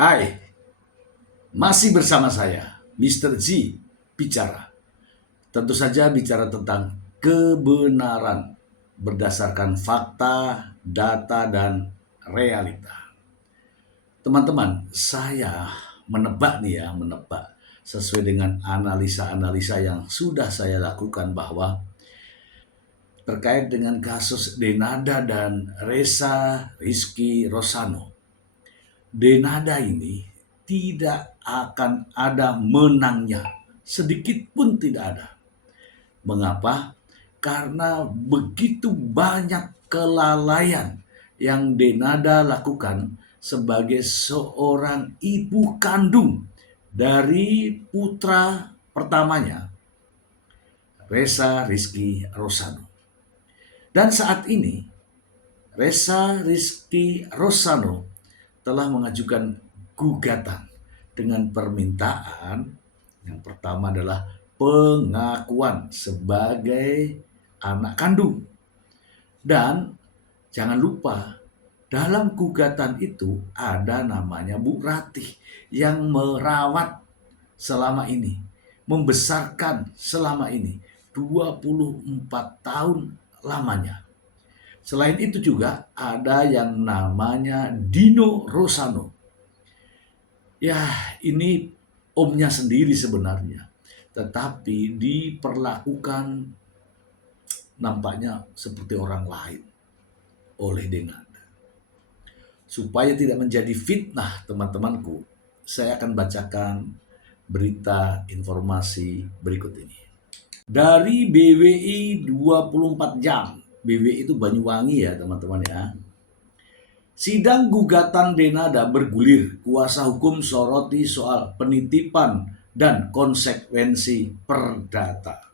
Hai, masih bersama saya, Mr. Z, bicara. Tentu saja bicara tentang kebenaran berdasarkan fakta, data, dan realita. Teman-teman, saya menebak sesuai dengan analisa-analisa yang sudah saya lakukan bahwa terkait dengan kasus Denada dan Reza Rizky Rosano. Denada ini tidak akan ada menangnya, sedikit pun tidak ada. Mengapa? Karena begitu banyak kelalaian yang Denada lakukan sebagai seorang ibu kandung dari putra pertamanya, Reza Rizky Rosano. Dan saat ini, Reza Rizky Rosano telah mengajukan gugatan dengan permintaan yang pertama adalah pengakuan sebagai anak kandung. Dan jangan lupa, dalam gugatan itu ada namanya Bu Ratih yang merawat selama ini, membesarkan selama ini 24 tahun lamanya. Selain itu juga ada yang namanya Dino Rosano. Ya, ini omnya sendiri sebenarnya. Tetapi diperlakukan nampaknya seperti orang lain oleh Denada. Supaya tidak menjadi fitnah teman-temanku, saya akan bacakan berita informasi berikut ini. Dari BWI 24 jam. BWI itu Banyuwangi ya teman-teman ya. Sidang gugatan Denada bergulir. Kuasa hukum soroti soal penitipan dan konsekuensi perdata.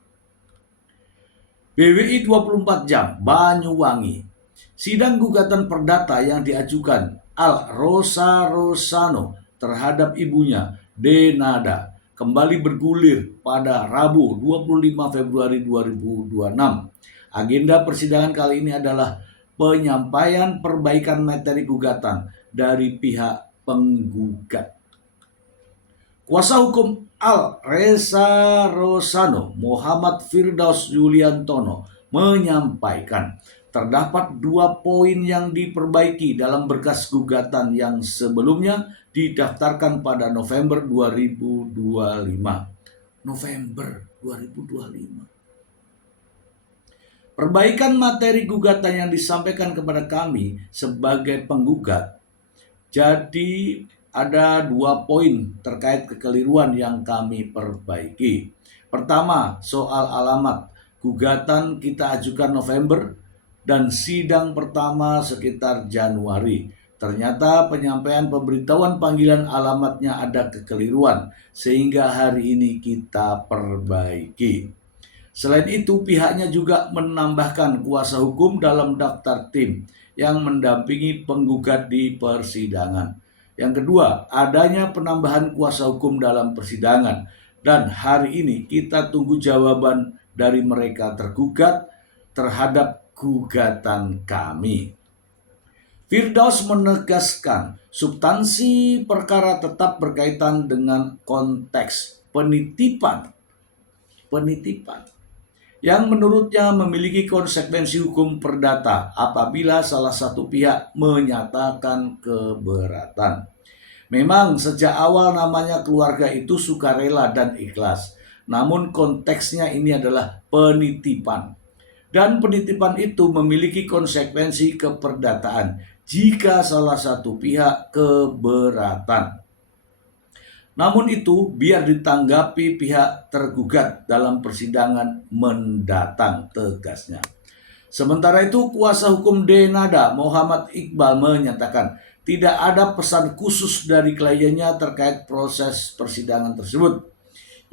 BWI 24 jam, Banyuwangi. Sidang gugatan perdata yang diajukan Al Rosa Rosano terhadap ibunya, Denada, kembali bergulir pada Rabu 25 Februari 2026. Agenda persidangan kali ini adalah penyampaian perbaikan materi gugatan dari pihak penggugat. Kuasa hukum Al Reza Rosano, Muhammad Firdaus Yuliantono, menyampaikan terdapat 2 poin yang diperbaiki dalam berkas gugatan yang sebelumnya didaftarkan pada November 2025. November 2025. Perbaikan materi gugatan yang disampaikan kepada kami sebagai penggugat. Jadi ada 2 poin terkait kekeliruan yang kami perbaiki. Pertama, soal alamat. Gugatan kita ajukan November dan sidang pertama sekitar Januari. Ternyata penyampaian pemberitahuan panggilan alamatnya ada kekeliruan sehingga hari ini kita perbaiki. Selain itu, pihaknya juga menambahkan kuasa hukum dalam daftar tim yang mendampingi penggugat di persidangan. Yang kedua, adanya penambahan kuasa hukum dalam persidangan. Dan hari ini kita tunggu jawaban dari mereka tergugat terhadap gugatan kami. Firdaus menegaskan substansi perkara tetap berkaitan dengan konteks penitipan yang menurutnya memiliki konsekuensi hukum perdata apabila salah satu pihak menyatakan keberatan. Memang sejak awal namanya keluarga itu sukarela dan ikhlas, namun konteksnya ini adalah penitipan. Dan penitipan itu memiliki konsekuensi keperdataan jika salah satu pihak keberatan. Namun itu biar ditanggapi pihak tergugat dalam persidangan mendatang, tegasnya. Sementara itu kuasa hukum Denada Muhammad Iqbal menyatakan tidak ada pesan khusus dari kliennya terkait proses persidangan tersebut.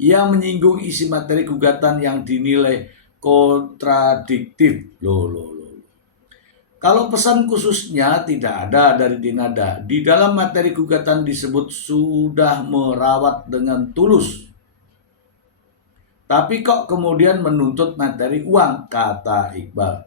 Ia menyinggung isi materi gugatan yang dinilai kontradiktif. Kalau pesan khususnya tidak ada dari Denada. Di dalam materi gugatan disebut sudah merawat dengan tulus. Tapi kok kemudian menuntut materi uang, kata Iqbal.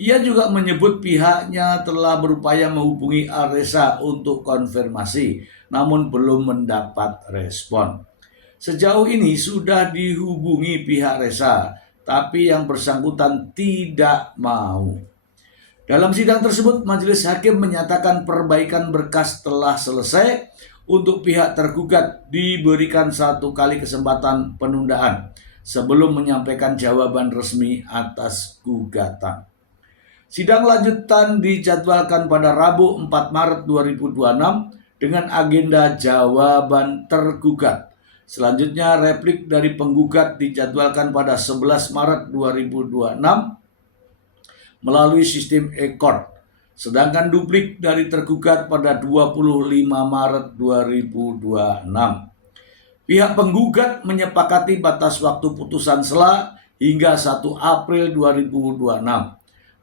Ia juga menyebut pihaknya telah berupaya menghubungi Alresa untuk konfirmasi, namun belum mendapat respon. Sejauh ini sudah dihubungi pihak Resa, tapi yang bersangkutan tidak mau. Dalam sidang tersebut, majelis hakim menyatakan perbaikan berkas telah selesai. Untuk pihak tergugat diberikan 1 kali kesempatan penundaan sebelum menyampaikan jawaban resmi atas gugatan. Sidang lanjutan dijadwalkan pada Rabu 4 Maret 2026 dengan agenda jawaban tergugat. Selanjutnya replik dari penggugat dijadwalkan pada 11 Maret 2026 melalui sistem e-court. Sedangkan duplik dari tergugat pada 25 Maret 2026. Pihak penggugat menyepakati batas waktu putusan sela hingga 1 April 2026.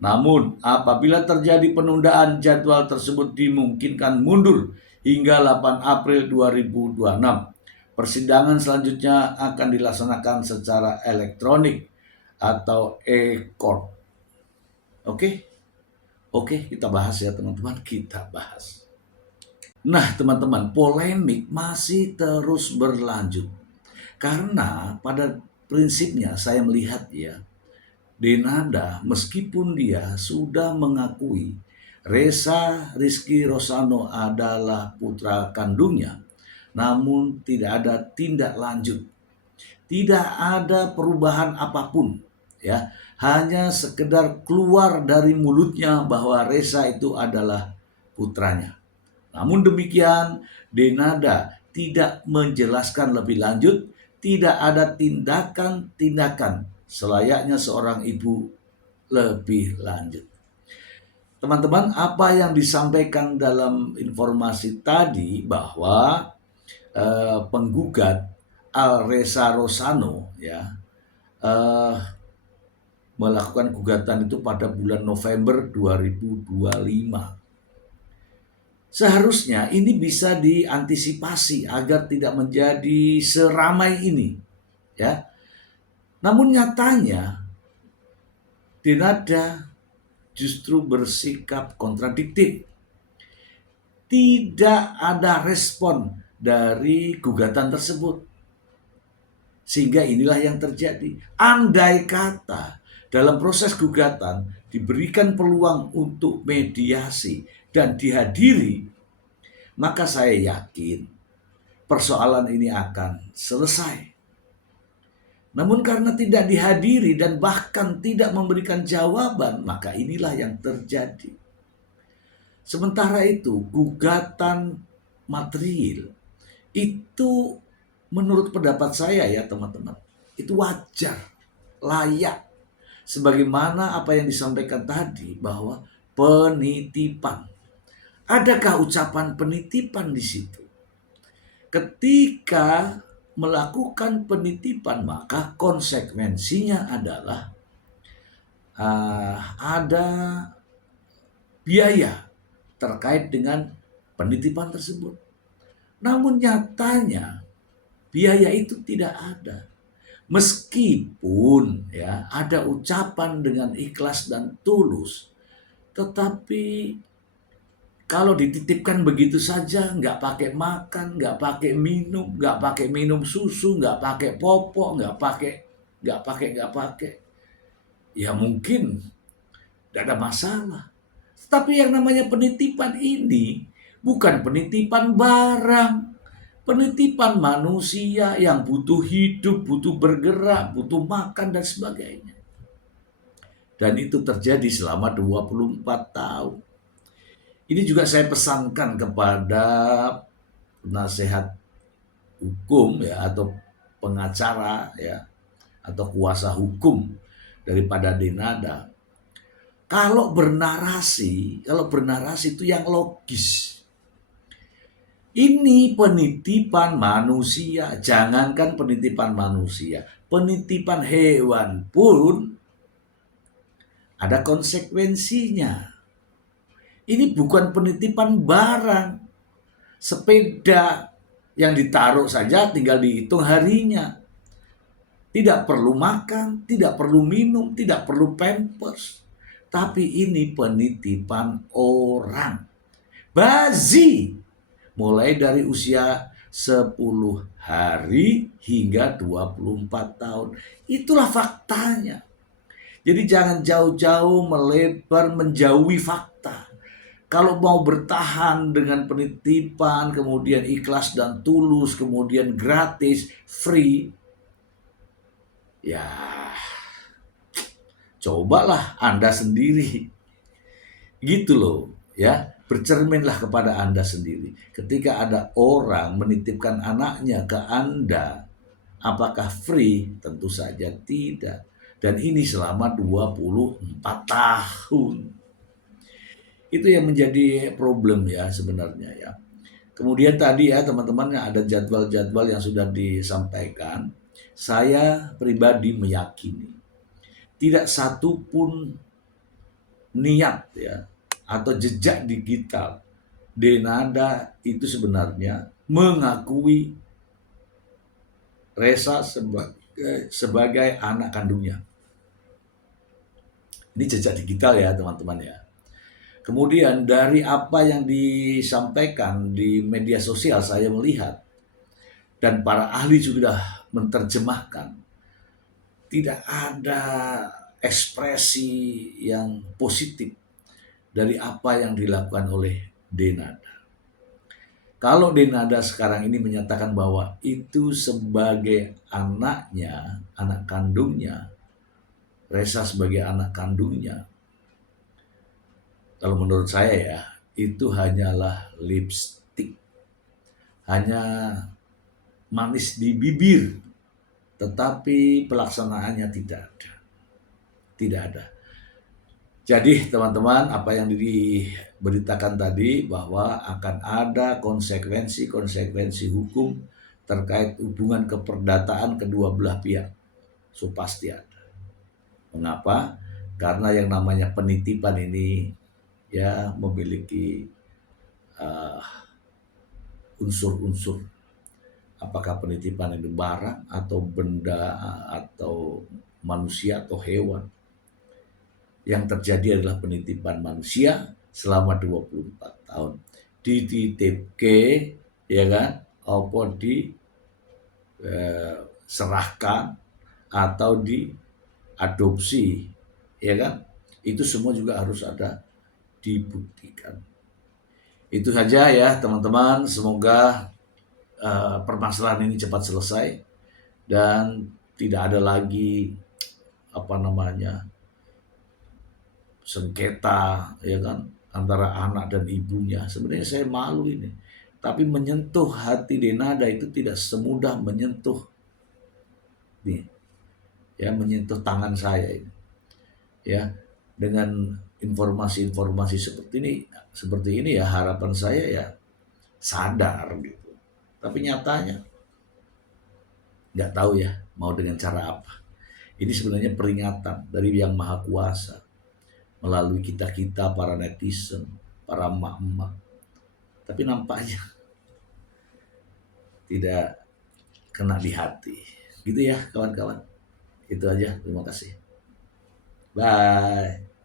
Namun, apabila terjadi penundaan, jadwal tersebut dimungkinkan mundur hingga 8 April 2026. Persidangan selanjutnya akan dilaksanakan secara elektronik atau e-court. Oke, kita bahas ya teman-teman, kita bahas. Nah teman-teman, polemik masih terus berlanjut. Karena pada prinsipnya saya melihat ya, Denada meskipun dia sudah mengakui Resa Rizky Rosano adalah putra kandungnya, namun tidak ada tindak lanjut. Tidak ada perubahan apapun ya. Hanya sekedar keluar dari mulutnya bahwa Resa itu adalah putranya. Namun demikian, Denada tidak menjelaskan lebih lanjut, tidak ada tindakan-tindakan selayaknya seorang ibu lebih lanjut. Teman-teman, apa yang disampaikan dalam informasi tadi bahwa penggugat Alresa Rosano ya melakukan gugatan itu pada bulan November 2025. Seharusnya ini bisa diantisipasi agar tidak menjadi seramai ini, ya. Namun nyatanya Denada justru bersikap kontradiktif. Tidak ada respon dari gugatan tersebut. Sehingga inilah yang terjadi. Andai kata dalam proses gugatan diberikan peluang untuk mediasi dan dihadiri, maka saya yakin persoalan ini akan selesai. Namun karena tidak dihadiri dan bahkan tidak memberikan jawaban, maka inilah yang terjadi. Sementara itu, gugatan material itu menurut pendapat saya ya teman-teman, itu wajar, layak. Sebagaimana apa yang disampaikan tadi bahwa penitipan. Adakah ucapan penitipan di situ? Ketika melakukan penitipan, maka konsekuensinya adalah ada biaya terkait dengan penitipan tersebut. Namun nyatanya biaya itu tidak ada. Meskipun ya ada ucapan dengan ikhlas dan tulus, tetapi kalau dititipkan begitu saja, nggak pakai makan, nggak pakai minum susu, nggak pakai popok, nggak pakai, ya mungkin tidak ada masalah. Tapi yang namanya penitipan ini bukan penitipan barang. Penitipan manusia yang butuh hidup, butuh bergerak, butuh makan dan sebagainya. Dan itu terjadi selama 24 tahun. Ini juga saya pesankan kepada penasehat hukum ya atau pengacara ya atau kuasa hukum daripada Denada. Kalau bernarasi itu yang logis. Ini penitipan manusia, jangankan penitipan manusia, penitipan hewan pun ada konsekuensinya. Ini bukan penitipan barang. Sepeda yang ditaruh saja tinggal dihitung harinya. Tidak perlu makan, tidak perlu minum, tidak perlu pampers. Tapi ini penitipan orang. Bazi. Mulai dari usia 10 hari hingga 24 tahun. Itulah faktanya. Jadi jangan jauh-jauh melebar menjauhi fakta. Kalau mau bertahan dengan penitipan, kemudian ikhlas dan tulus, kemudian gratis, free, ya cobalah Anda sendiri. Gitu loh, ya. Bercerminlah kepada Anda sendiri. Ketika ada orang menitipkan anaknya ke Anda, apakah free? Tentu saja tidak. Dan ini selama 24 tahun. Itu yang menjadi problem ya sebenarnya ya. Kemudian tadi ya teman-teman ada jadwal-jadwal yang sudah disampaikan. Saya pribadi meyakini tidak satu pun niat ya atau jejak digital Denada itu sebenarnya mengakui Resa sebagai anak kandungnya. Ini jejak digital ya teman-teman ya. Kemudian dari apa yang disampaikan di media sosial saya melihat dan para ahli sudah menerjemahkan, tidak ada ekspresi yang positif dari apa yang dilakukan oleh Denada. Kalau Denada sekarang ini menyatakan bahwa itu sebagai anaknya, anak kandungnya, Resa sebagai anak kandungnya, kalau menurut saya ya, itu hanyalah lipstick, hanya manis di bibir, tetapi pelaksanaannya tidak ada. Tidak ada. Jadi teman-teman, apa yang diberitakan tadi bahwa akan ada konsekuensi hukum terkait hubungan keperdataan kedua belah pihak. So pasti ada. Mengapa? Karena yang namanya penitipan ini ya memiliki uh, unsur-unsur. Apakah penitipan itu barang atau benda atau manusia atau hewan. Yang terjadi adalah penitipan manusia selama 24 tahun. Dititipke, ya kan, apa diserahkan atau diadopsi, ya kan. Itu semua juga harus ada dibuktikan. Itu saja ya teman-teman, semoga permasalahan ini cepat selesai dan tidak ada lagi sengketa ya kan antara anak dan ibunya. Sebenarnya saya malu ini, tapi menyentuh hati Denada itu tidak semudah menyentuh nih ya, menyentuh tangan saya ini ya. Dengan informasi-informasi seperti ini ya, harapan saya ya sadar gitu, tapi nyatanya nggak tahu ya mau dengan cara apa. Ini sebenarnya peringatan dari Yang Maha Kuasa melalui kita-kita para netizen, para emak-emak. Tapi nampaknya tidak kena di hati. Gitu ya kawan-kawan. Itu aja, terima kasih. Bye.